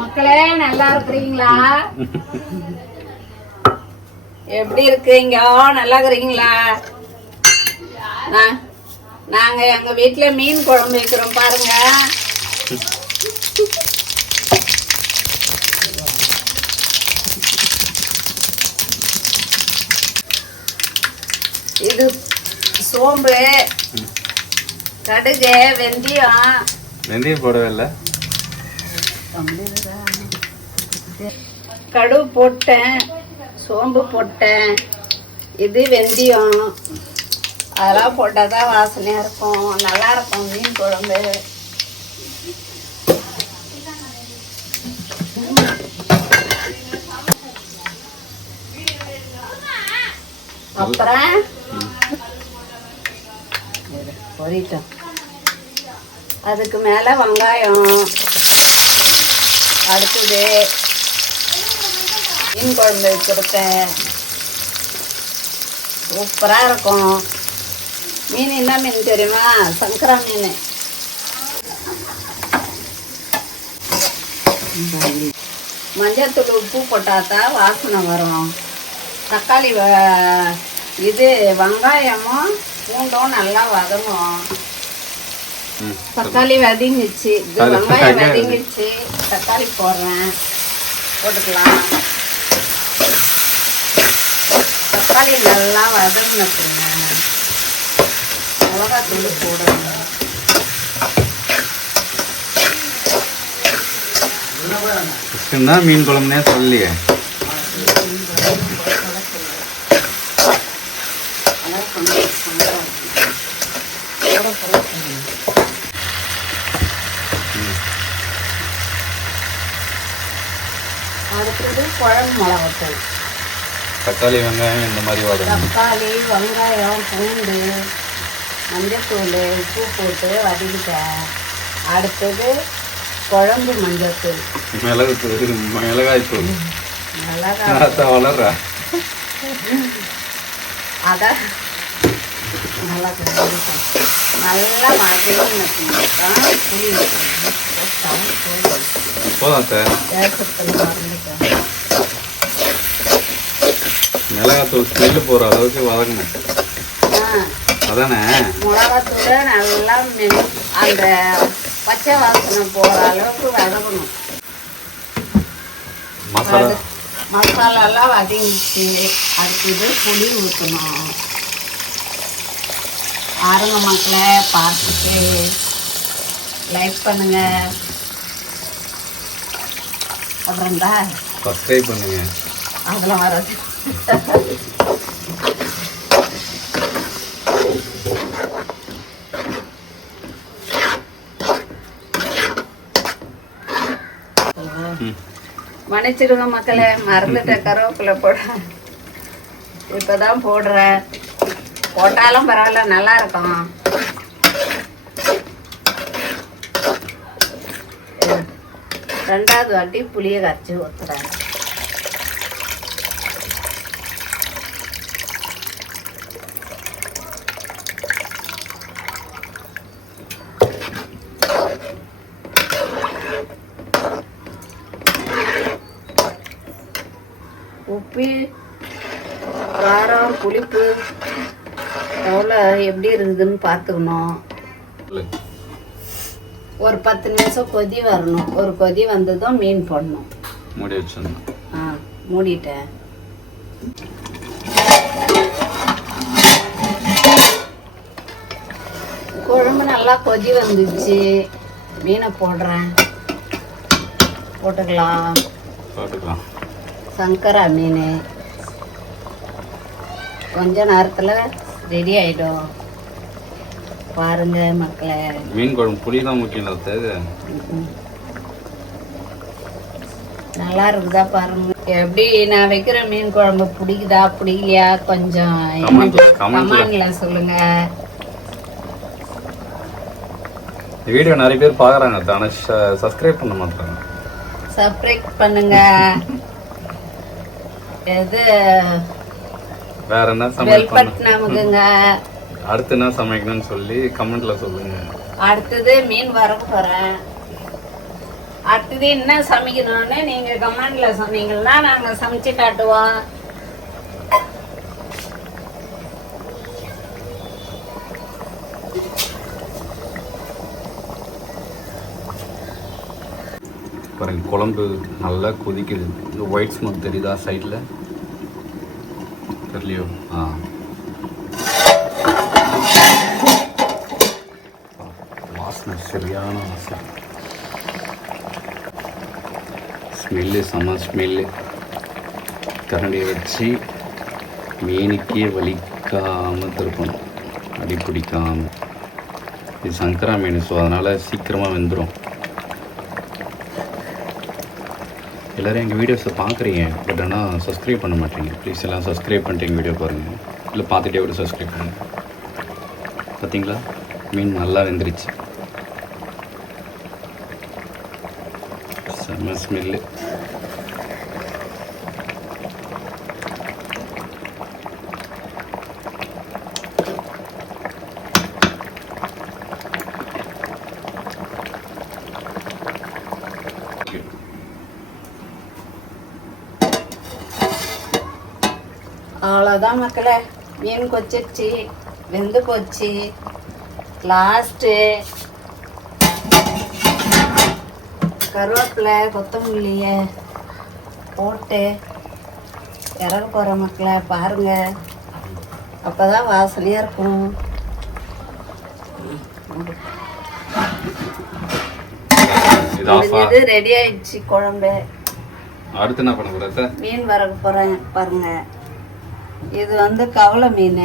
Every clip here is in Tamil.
மக்களே நல்லா இருக்கிறீங்களா? எப்படி இருக்கீங்க? நல்லா இருக்கிறீங்களா? நாங்க எங்க வீட்டுல மீன் குழம்பு வைக்கிறோம் பாருங்க. இது சோம்பு. கடுகு வெந்தயம். வெந்தயம் போடவே இல்லை கடுகு போட்டேன் சோம்பு போட்டேன். இது வெந்தயம். அதெல்லாம் போட்டால் தான் வாசனையாக இருக்கும். நல்லா இருக்கும் மீன் குழம்பு. அப்புறம்? பொரிட்டோம் அதுக்கு மேலே வெங்காயம். அடுத்தது மீன் குழம்பு வச்சுருக்கேன் சூப்பராக இருக்கும். மீன் என்ன மீன் தெரியுமா? சங்கரா மீன். மஞ்சத்தூள் உப்பு போட்டாத்தான் வாசனை வரும். தக்காளி வ- இது வெங்காயமும் பூண்டும் நல்லா வதங்கும் தக்காளி வதங்கிச்சு இது வெங்காயம் வதங்கிச்சு தக்காளி போடுறேன். போட்டுக்கலாம். தக்காளி நல்லா வதங்கினதுங்க. மிளகாத்தூள் போடுங்க. மீன் குழம்புனே சொல்லியே அடுத்தது குழம்பு மிளகாத்தூள். தக்காளி வெங்காயம் இந்த மாதிரி வதங்கணும் தக்காளி வெங்காயம் பூண்டு மஞ்சத்தூள் உப்பு போட்டு வதக்கிட்டேன். அடுத்தது குழம்பு மஞ்சத்தூள். மிளகு தூள் மிளகாய். தூள் மிளகா நாத்தா வளர்றா அதான். நல்லா கலந்துட்டேன். நல்லா வதங்கினதுதான் புளி போதும். போதும் சார் தேசத்தில் மறந்துட்டேன். மிளகாய் தூள் ஸ்மெல்லு போகிற அளவுக்கு வதங்கணும் ஆ. அதானே? மிளகாத்தூளை நல்லா அந்த பச்சை வாசனை போகிற அளவுக்கு வதக்கணும் மசாலா? மசாலாலாம் வதங்கிச்சு அடுத்தது புளி ஊற்றணும் ஆருங்க மக்களை பார்த்துட்டு லைக் பண்ணுங்க. அப்புறம் தான் சப்ஸ்கிரைப் பண்ணுங்க. அதில் வராது. மன்னிச்சிடுங்க மக்களே மறந்துட்டேன் கருவேப்பிலை போட. இப்போதான் போடுறேன். போட்டாலும் பரவாயில்ல நல்லா இருக்கும். ரெண்டாவது வாட்டி புளியை கரைச்சி ஊற்றுறாங்க எப்படி இருக்குதுன்னு பார்த்துக்கணும். ஒரு பத்து நிமிஷம் கொதி வரணும். ஒரு கொதி வந்ததும் மீன் போடணும். மூடி வச்சிடணும். ஆ மூடிட்டேன். குழம்பு நல்லா கொதி வந்துச்சு. மீனை போடுறேன். போட்டுக்கலாம். போட்டுக்கலாம். சங்கரா மீன். கொஞ்ச நேரத்தில் ரெடி ஆயிடும் பாருங்க மக்களே. மீன் குழம்பு புளி தான் முக்கியம். நல்லா இருக்குதா பாருங்க. எப்படி நான் வைக்கிற மீன் குழம்பு பிடிக்குதா பிடிக்கலையா? கொஞ்சம். கமெண்ட்ல சொல்லுங்க. வீடியோ நிறைய பேர் பார்க்குறாங்க தானே சப்ஸ்கிரைப் பண்ண மாட்டாங்க. சப்ஸ்கிரைப் பண்ணுங்க. எது? வேற என்ன அமுக்குங்க அடுத்து என்ன சமைக்கணும்னு சொல்லி கமெண்ட்ல சொல்லுங்க. அடுத்தது மீன் வறுக்க போறேன். அடுத்தது என்ன சமைக்கணும்னு நீங்க கமெண்ட்ல சொன்னீங்கன்னா நாங்க சமைச்சு காட்டுவோம். பாருங்க குழம்பு நல்லா கொதிக்குது. இந்த ஒயிட் ஸ்மோக் தெரியுதா சைடில் தெரியலையோ ஆ வாசனை சரியான வாசனை ஸ்மெல்லு செம்ம ஸ்மெல்லு கரண்டியை வச்சு மீனுக்கே வலிக்காமல் திருப்பணும். அடி பிடிக்காம. இது சங்கரா மீன் ஸோ அதனால் சீக்கிரமாக வெந்துடும் எல்லோரும் எங்கள் வீடியோஸை பார்க்குறீங்க பட் ஆனால் சப்ஸ்கிரைப் பண்ண மாட்டீங்க. ப்ளீஸ் எல்லாம் சப்ஸ்கிரைப் பண்ணிட்டு எங்கள் வீடியோ பாருங்கள் இல்லை பார்த்துட்டே கூட சப்ஸ்கிரைப் பண்ணுங்கள் பார்த்தீங்களா மீன் நல்லா வெந்துருச்சு. செம்ம ஸ்மெல்லு அவ்வளோதான் மக்களே. மீன் கொச்சிருச்சு வெந்து போச்சு. லாஸ்ட்டு கருவேப்பிலை கொத்தமல்லிய போட்டு இறக்க போகிற மக்களை. பாருங்க. அப்பதான் வாசனையாக இருக்கும். இது ரெடி ஆயிடுச்சு குழம்பு. அடுத்து என்ன பண்ண போகிறத மீன் வரக்கு போகிறேன் பாருங்க. இது வந்து கவலை மீன்.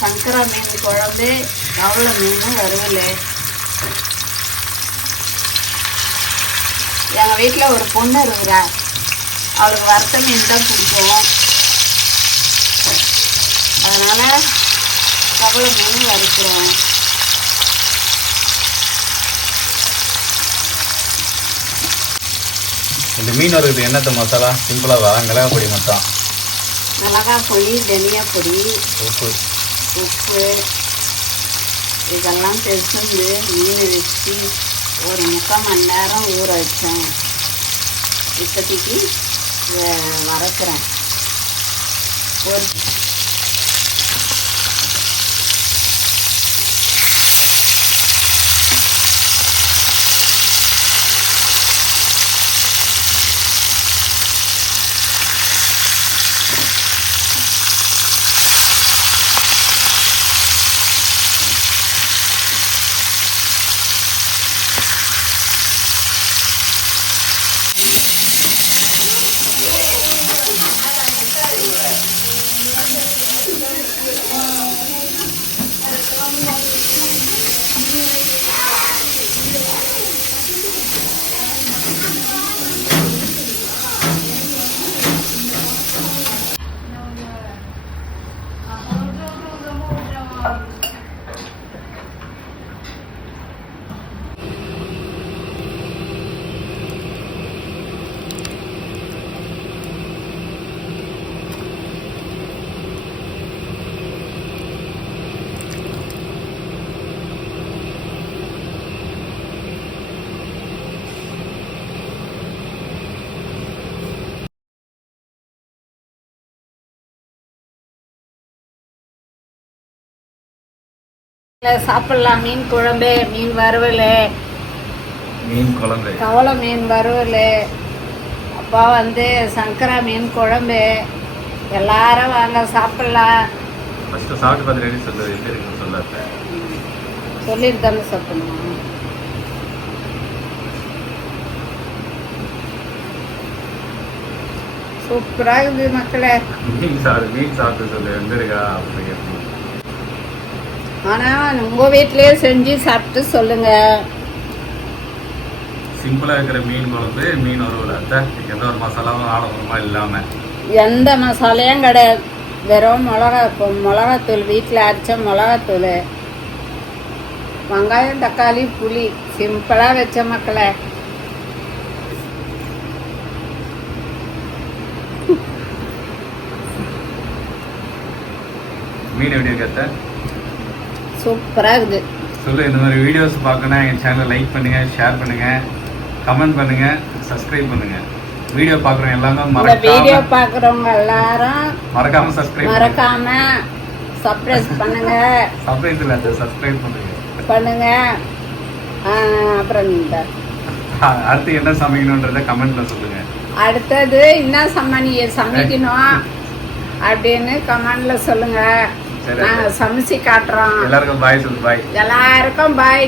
சங்கரா மீன் குழம்பு கவலை மீன் வறுவல். எங்கள் வீட்டில் ஒரு பொண்ணு இருக்கிறா. அவளுக்கு வறுத்த மீன் தான் பிடிக்கும். அதனால் கவலை மீன் வறுக்கிறோம். மீன் வறுக்கிறது என்னத்த மசாலா? சிம்பிளாக வா மிளகா பொடி மட்டும். மிளகாய் பொடி தனியா பொடி உப்பு. உப்பு. இதெல்லாம் பெருசுந்து மீன் வச்சு ஒரு முக்கால் மணி நேரம் ஊற வச்சேன். இப்போதைக்கு வறுக்கிறேன். ஒரு சாப்பிடலாம். மீன் குழம்பு மீன் வறுவல். மீன் குழம்பு. கவலை மீன் வறுவல். அப்பா வந்து சங்கரா மீன் குழம்பு. எல்லாரும் வாங்க சாப்பிடலாம். ஃபஸ்ட்டு சாப்பிட்டு பார்த்து ரெடி சொல்லு எப்படி இருக்குன்னு சொல்லாத சொல்லிட்டு தானே சாப்பிடணும். சூப்பராக இருக்குது மக்களே. மீன் சாப்பிடு மீன் சாப்பிட்டு சொல்லு எந்த இருக்கா அப்படி ஆனால் உங்கள் வீட்டிலேயே செஞ்சு சாப்பிட்டு சொல்லுங்கள் சிம்பிளாக இருக்கிற மீன் குழம்பு மீன் அதான் எந்த ஒரு மசாலாவும் ஆடம்பரமா இல்லாமல் எந்த மசாலையும் கிடையாது. வெறும் மிளகா மிளகாத்தூள் வீட்டில் அரைச்ச மிளகாத்தூள். வெங்காயம் தக்காளி புளி. சிம்பிளாக வச்ச மக்களே. மீன் எப்படி இருக்கு சூப்பராக இருக்குது சொல்லு இந்த மாதிரி வீடியோஸ் பார்க்கணும் எங்கள் சேனலை லைக் பண்ணுங்க ஷேர் பண்ணுங்க கமெண்ட் பண்ணுங்க சப்ஸ்கிரைப் பண்ணுங்க. வீடியோ பார்க்குறவங்க எல்லாமே இந்த வீடியோ மறக்காம பார்க்குறவங்க எல்லாரும் மறக்காம சப்ஸ்கிரைப் மறக்காம சர்ப்ரைஸ் பண்ணுங்க. சர்ப்ரைஸ் இல்லை சப்ஸ்கிரைப் பண்ணுங்க. பண்ணுங்க. ஆஹ் அப்புறம் இந்த அடுத்து என்ன சமைக்கணுன்றத கமெண்ட்ல சொல்லுங்க. அடுத்தது என்ன சம்மணி சமைக்கணும் அப்படின்னு கமெண்ட்ல சொல்லுங்க. சமைச்சு காட்டுறோம். எல்லாருக்கும் பாய் சொல்லு பாய் எல்லாருக்கும் பாய்